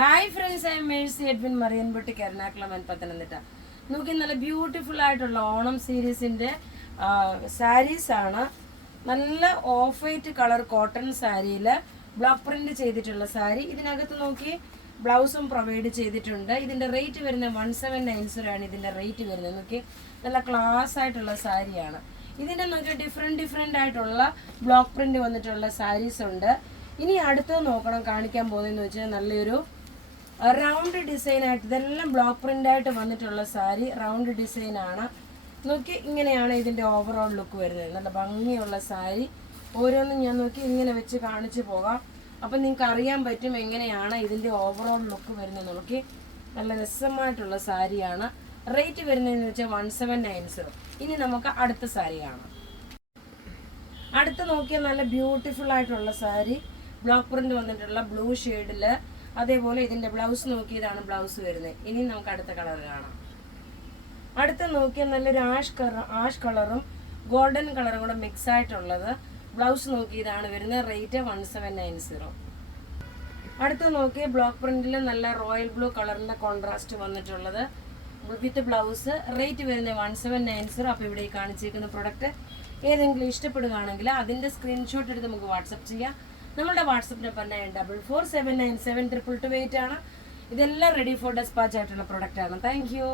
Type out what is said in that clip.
Hi friends, I am Mercy Edwin മറിയൻപൊട്ടിക്ക് എറണാകുളം പത്തനംതിട്ട. നോക്കി, നല്ല ബ്യൂട്ടിഫുൾ ആയിട്ടുള്ള ഓണം സീരീസിൻ്റെ സാരീസ് ആണ്. നല്ല ഓഫ് വൈറ്റ് കളർ കോട്ടൺ സാരിയിൽ ബ്ലോക്ക് പ്രിന്റ് ചെയ്തിട്ടുള്ള സാരി. ഇതിനകത്ത് നോക്കി ബ്ലൗസും പ്രൊവൈഡ് ചെയ്തിട്ടുണ്ട്. ഇതിൻ്റെ റേറ്റ് വരുന്നത് 1790 ആണ്. ഇതിൻ്റെ റേറ്റ് വരുന്നത് നോക്കി, നല്ല ക്ലാസ് ആയിട്ടുള്ള സാരിയാണ്. ഇതിൻ്റെ നോക്കി ഡിഫറെൻ്റ് ആയിട്ടുള്ള ബ്ലോക്ക് പ്രിന്റ് വന്നിട്ടുള്ള സാരീസ് ഉണ്ട്. ഇനി അടുത്തത് നോക്കണം, കാണിക്കാൻ പോകുന്നതെന്ന് വെച്ചാൽ നല്ലൊരു റൗണ്ട് ഡിസൈൻ ആയിട്ട്, ഇതെല്ലാം ബ്ലോക്ക് പ്രിന്റ് ആയിട്ട് വന്നിട്ടുള്ള സാരി, റൗണ്ട് ഡിസൈൻ ആണ്. നോക്കി, ഇങ്ങനെയാണ് ഇതിൻ്റെ ഓവറോൾ ലുക്ക് വരുന്നത്. നല്ല ഭംഗിയുള്ള സാരി. ഓരോന്നും ഞാൻ നോക്കി ഇങ്ങനെ വെച്ച് കാണിച്ചു പോകാം. അപ്പം നിങ്ങൾക്ക് അറിയാൻ പറ്റും എങ്ങനെയാണ് ഇതിൻ്റെ ഓവറോൾ ലുക്ക് വരുന്നത്. നോക്കി, നല്ല രസമായിട്ടുള്ള സാരിയാണ്. റേറ്റ് വരുന്നതെന്ന് വെച്ചാൽ 1790. ഇനി നമുക്ക് അടുത്ത സാരി കാണാം. അടുത്ത് നോക്കിയാൽ നല്ല ബ്യൂട്ടിഫുൾ ആയിട്ടുള്ള സാരി, ബ്ലോക്ക് പ്രിന്റ് വന്നിട്ടുള്ള ബ്ലൂ ഷെയ്ഡിൽ. അതേപോലെ ഇതിൻ്റെ ബ്ലൗസ് നോക്കിയതാണ് ബ്ലൗസ് വരുന്നത്. ഇനി നമുക്ക് അടുത്ത കളർ കാണാം. അടുത്ത് നോക്കിയാൽ നല്ലൊരു ആഷ് കളറും ഗോൾഡൻ കളറും കൂടെ മിക്സ് ആയിട്ടുള്ളത്. ബ്ലൗസ് നോക്കിയതാണ് വരുന്നത്. റേറ്റ് 1790. അടുത്ത് നോക്കിയ ബ്ലോക്ക് പ്രിന്റിൽ നല്ല റോയൽ ബ്ലൂ കളറിൻ്റെ കോൺട്രാസ്റ്റ് വന്നിട്ടുള്ളത് വിത്ത് ബ്ലൗസ്. റേറ്റ് വരുന്നത് 1790. അപ്പോൾ ഇവിടെ കാണിച്ചിരിക്കുന്ന പ്രൊഡക്റ്റ് ഏതെങ്കിലും ഇഷ്ടപ്പെടുകയാണെങ്കിൽ അതിൻ്റെ സ്ക്രീൻഷോട്ട് എടുത്ത് നമുക്ക് വാട്സപ്പ് ചെയ്യാം. നമ്മളുടെ വാട്സപ്പ് നമ്പർ 9447972228 ആണ്. ഇതെല്ലാം റെഡി ഫോർ ഡെസ്പാച്ച് ആയിട്ടുള്ള പ്രൊഡക്റ്റ് ആണ്. Thank you.